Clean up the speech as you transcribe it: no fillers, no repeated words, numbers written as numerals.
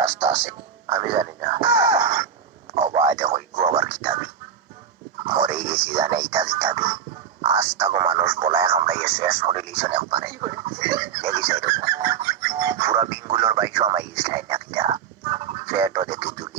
রাস্তা আছে আমি জানি না অবাধে হইব আবার কিতাবি মরেই গেছি জানে ইতা কিতাবি আজ তাকে মানুষ বলায় আমরা শেষ করে লিছেন একবারে দেখিস পুরা বিনগুলোর বাইক আমায় ইসলাই না কিটা ফেটো দেখি তুই